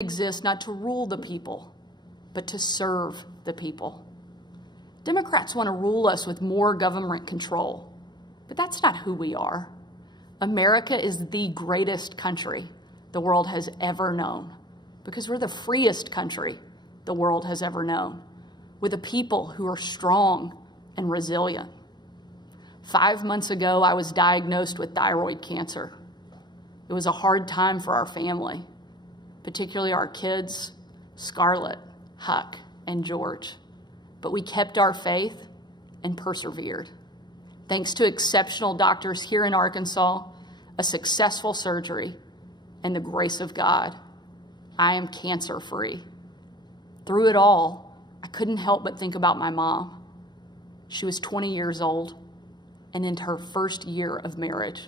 exist not to rule the people, but to serve the people. Democrats want to rule us with more government control, but that's not who we are. America is the greatest country the world has ever known because we're the freest country the world has ever known, with a people who are strong and resilient. 5 months ago, I was diagnosed with thyroid cancer. It was a hard time for our family, particularly our kids, Scarlett, Huck, and George. But we kept our faith and persevered. Thanks to exceptional doctors here in Arkansas, a successful surgery, and the grace of God, I am cancer-free. Through it all, I couldn't help but think about my mom. She was 20 years old and in her first year of marriage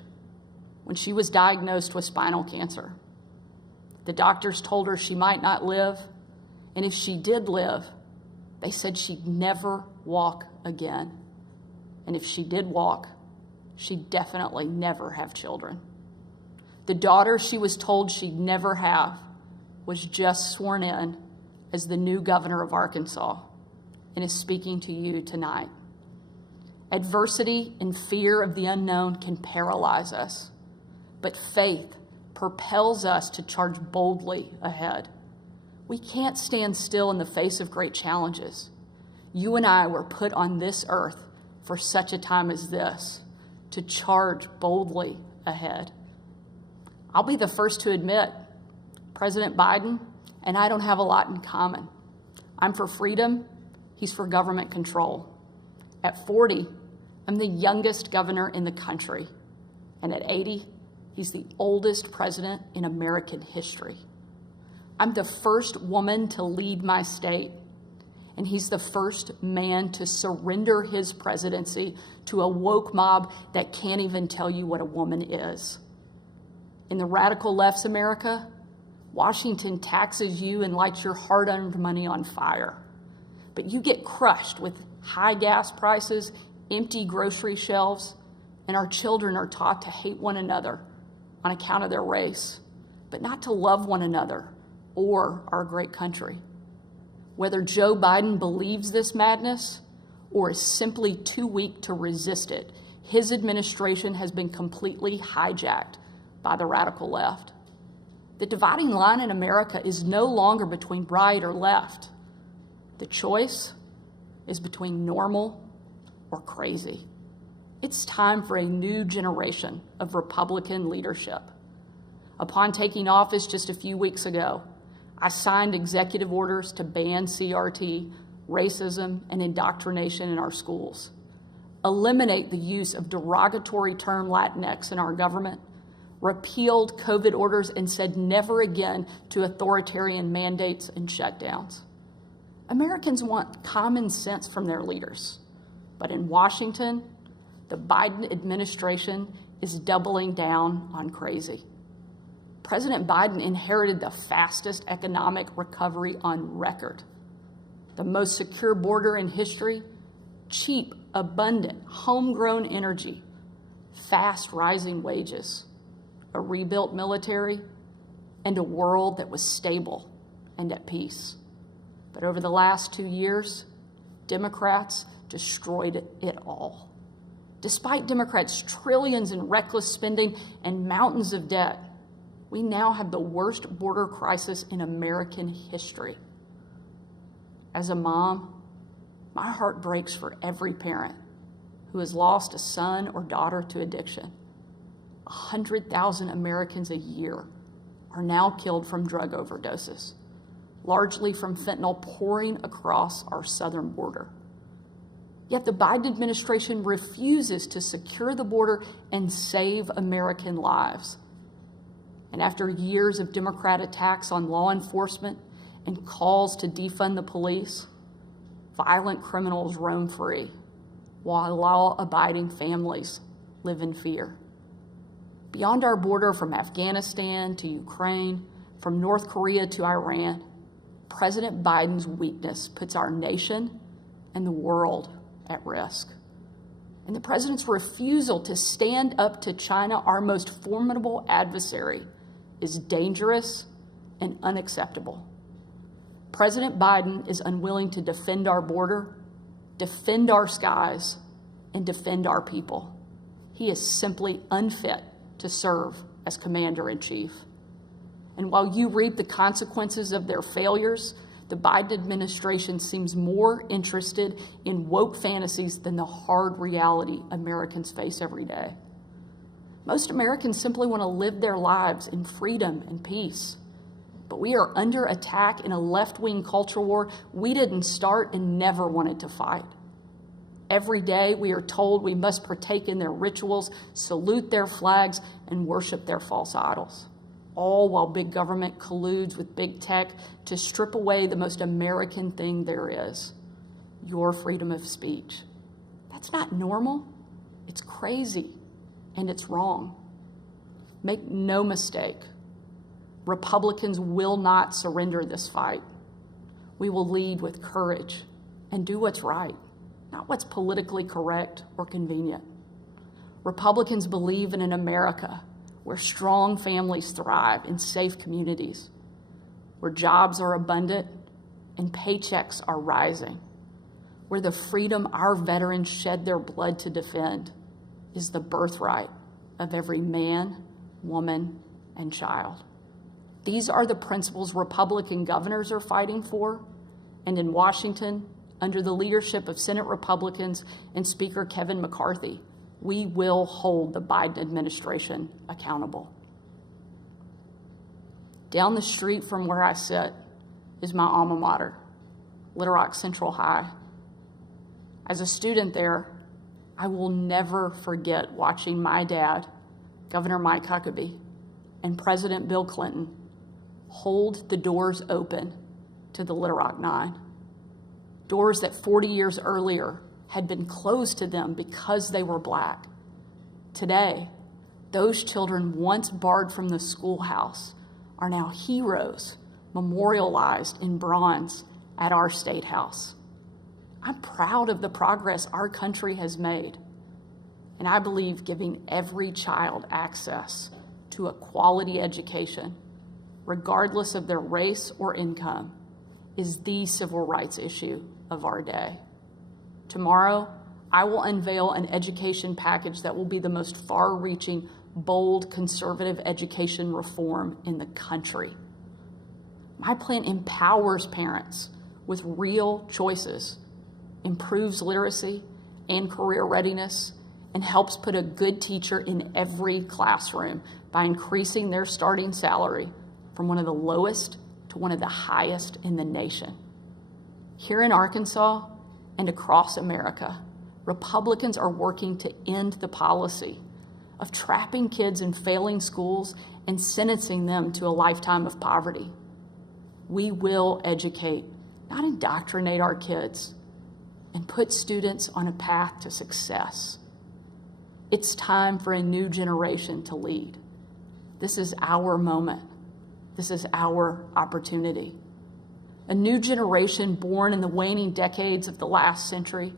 when she was diagnosed with spinal cancer. The doctors told her she might not live, and if she did live, they said she'd never walk again. And if she did walk, she'd definitely never have children. The daughter she was told she'd never have was just sworn in as the new governor of Arkansas and is speaking to you tonight. Adversity and fear of the unknown can paralyze us, but faith propels us to charge boldly ahead. We can't stand still in the face of great challenges. You and I were put on this earth for such a time as this, to charge boldly ahead. I'll be the first to admit, President Biden and I don't have a lot in common. I'm for freedom, he's for government control. At 40, I'm the youngest governor in the country, and at 80, he's the oldest president in American history. I'm the first woman to lead my state, and he's the first man to surrender his presidency to a woke mob that can't even tell you what a woman is. In the radical left's America, Washington taxes you and lights your hard-earned money on fire. But you get crushed with high gas prices, empty grocery shelves, and our children are taught to hate one another on account of their race, but not to love one another or our great country. Whether Joe Biden believes this madness or is simply too weak to resist it, his administration has been completely hijacked by the radical left. The dividing line in America is no longer between right or left. The choice is between normal or crazy. It's time for a new generation of Republican leadership. Upon taking office just a few weeks ago, I signed executive orders to ban CRT, racism, and indoctrination in our schools, eliminate the use of derogatory term Latinx in our government, repealed COVID orders, and said never again to authoritarian mandates and shutdowns. Americans want common sense from their leaders, but in Washington, the Biden administration is doubling down on crazy. President Biden inherited the fastest economic recovery on record, the most secure border in history, cheap, abundant, homegrown energy, fast rising wages, a rebuilt military, and a world that was stable and at peace. But over the last 2 years, Democrats destroyed it all. Despite Democrats' trillions in reckless spending and mountains of debt, we now have the worst border crisis in American history. As a mom, my heart breaks for every parent who has lost a son or daughter to addiction. 100,000 Americans a year are now killed from drug overdoses, largely from fentanyl pouring across our southern border. Yet the Biden administration refuses to secure the border and save American lives. And after years of Democrat attacks on law enforcement and calls to defund the police, violent criminals roam free, while law-abiding families live in fear. Beyond our border, from Afghanistan to Ukraine, from North Korea to Iran, President Biden's weakness puts our nation and the world at risk. And the president's refusal to stand up to China, our most formidable adversary, is dangerous and unacceptable. President Biden is unwilling to defend our border, defend our skies, and defend our people. He is simply unfit to serve as commander-in-chief. And while you reap the consequences of their failures, the Biden administration seems more interested in woke fantasies than the hard reality Americans face every day. Most Americans simply want to live their lives in freedom and peace. But we are under attack in a left-wing culture war we didn't start and never wanted to fight. Every day we are told we must partake in their rituals, salute their flags, and worship their false idols, all while big government colludes with big tech to strip away the most American thing there is, your freedom of speech. That's not normal. It's crazy, and it's wrong. Make no mistake, Republicans will not surrender this fight. We will lead with courage and do what's right, not what's politically correct or convenient. Republicans believe in an America where strong families thrive in safe communities, where jobs are abundant and paychecks are rising, where the freedom our veterans shed their blood to defend is the birthright of every man, woman, and child. These are the principles Republican governors are fighting for, and in Washington, under the leadership of Senate Republicans and Speaker Kevin McCarthy, we will hold the Biden administration accountable. Down the street from where I sit is my alma mater, Little Rock Central High. As a student there, I will never forget watching my dad, Governor Mike Huckabee, and President Bill Clinton hold the doors open to the Little Rock Nine. Doors that 40 years earlier had been closed to them because they were Black. Today, those children once barred from the schoolhouse are now heroes memorialized in bronze at our State House. I'm proud of the progress our country has made, and I believe giving every child access to a quality education, regardless of their race or income, is the civil rights issue of our day. Tomorrow, I will unveil an education package that will be the most far-reaching, bold, conservative education reform in the country. My plan empowers parents with real choices, improves literacy and career readiness, and helps put a good teacher in every classroom by increasing their starting salary from one of the lowest to one of the highest in the nation. Here in Arkansas and across America, Republicans are working to end the policy of trapping kids in failing schools and sentencing them to a lifetime of poverty. We will educate, not indoctrinate our kids, and put students on a path to success. It's time for a new generation to lead. This is our moment. This is our opportunity. A new generation born in the waning decades of the last century,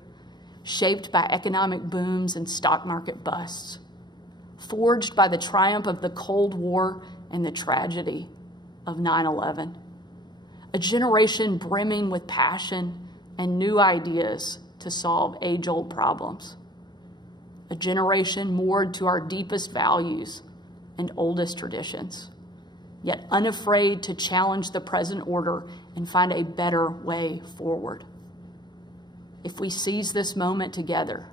shaped by economic booms and stock market busts, forged by the triumph of the Cold War and the tragedy of 9/11. A generation brimming with passion and new ideas to solve age-old problems. A generation moored to our deepest values and oldest traditions, yet unafraid to challenge the present order and find a better way forward. If we seize this moment together,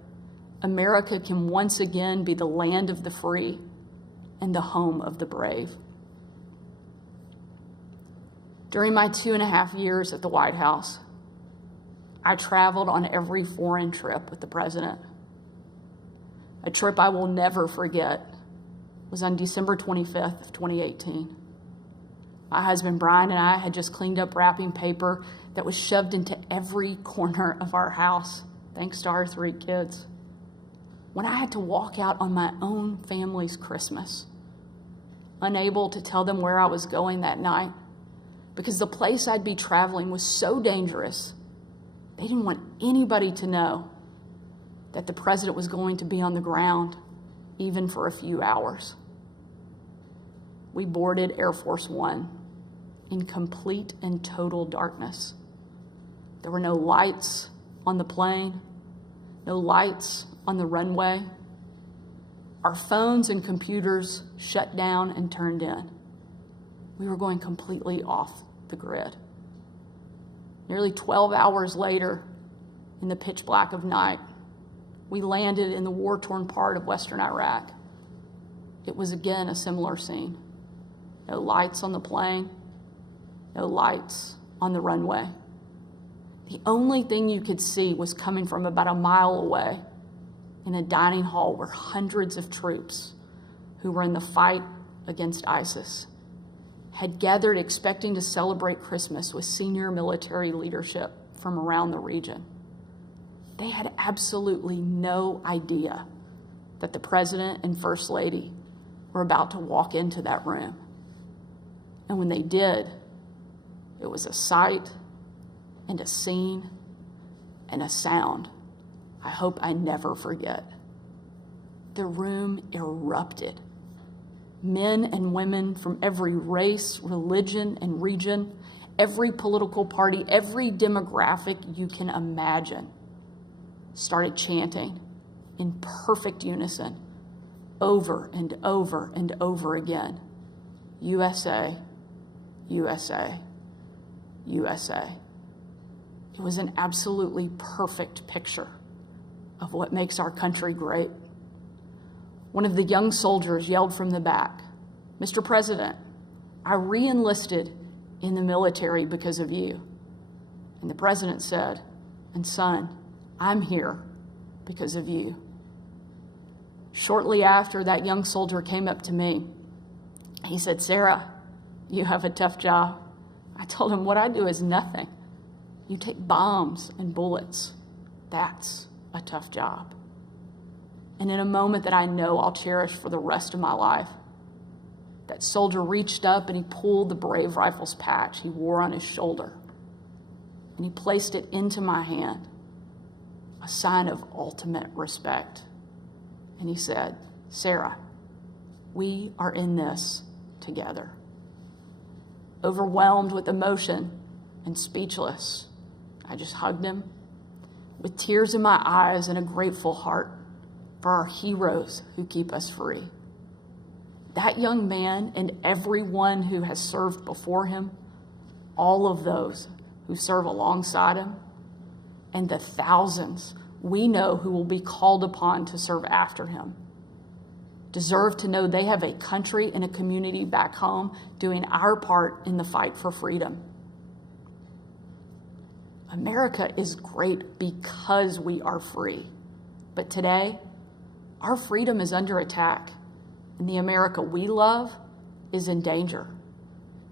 America can once again be the land of the free and the home of the brave. During my 2.5 years at the White House, I traveled on every foreign trip with the president. A trip I will never forget was on December 25th of 2018. My husband Brian and I had just cleaned up wrapping paper that was shoved into every corner of our house, thanks to our 3 kids. When I had to walk out on my own family's Christmas, unable to tell them where I was going that night, because the place I'd be traveling was so dangerous, they didn't want anybody to know that the president was going to be on the ground, even for a few hours. We boarded Air Force One in complete and total darkness. There were no lights on the plane, no lights on the runway. Our phones and computers shut down and turned in. We were going completely off the grid. Nearly 12 hours later, in the pitch black of night, we landed in the war-torn part of western Iraq. It was again a similar scene. No lights on the plane, no lights on the runway. The only thing you could see was coming from about a mile away in a dining hall where hundreds of troops who were in the fight against ISIS had gathered expecting to celebrate Christmas with senior military leadership from around the region. They had absolutely no idea that the president and first lady were about to walk into that room. And when they did, it was a sight and a scene and a sound I hope I never forget. The room erupted. Men and women from every race, religion, and region, every political party, every demographic you can imagine, started chanting in perfect unison over and over and over again, USA, USA, USA. It was an absolutely perfect picture of what makes our country great. One of the young soldiers yelled from the back, "Mr. President, I re-enlisted in the military because of you." And the president said, "And son, I'm here because of you." Shortly after, that young soldier came up to me. He said, "Sarah, you have a tough job." I told him, "What I do is nothing. You take bombs and bullets. That's a tough job." And in a moment that I know I'll cherish for the rest of my life, that soldier reached up and he pulled the Brave Rifles patch he wore on his shoulder, and he placed it into my hand, a sign of ultimate respect. And he said, "Sarah, we are in this together." Overwhelmed with emotion and speechless, I just hugged him with tears in my eyes and a grateful heart for our heroes who keep us free. That young man and everyone who has served before him, all of those who serve alongside him, and the thousands we know who will be called upon to serve after him, deserve to know they have a country and a community back home doing our part in the fight for freedom. America is great because we are free. But today, our freedom is under attack, and the America we love is in danger.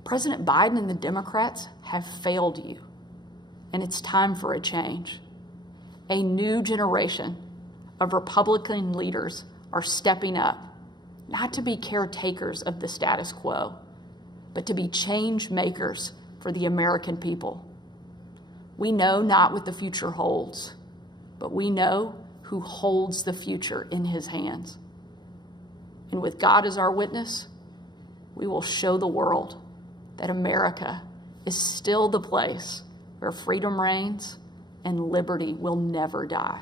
President Biden and the Democrats have failed you, and it's time for a change. A new generation of Republican leaders are stepping up, not to be caretakers of the status quo, but to be change makers for the American people. We know not what the future holds, but we know who holds the future in his hands. And with God as our witness, we will show the world that America is still the place where freedom reigns and liberty will never die.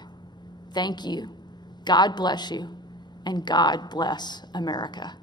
Thank you. God bless you, and God bless America.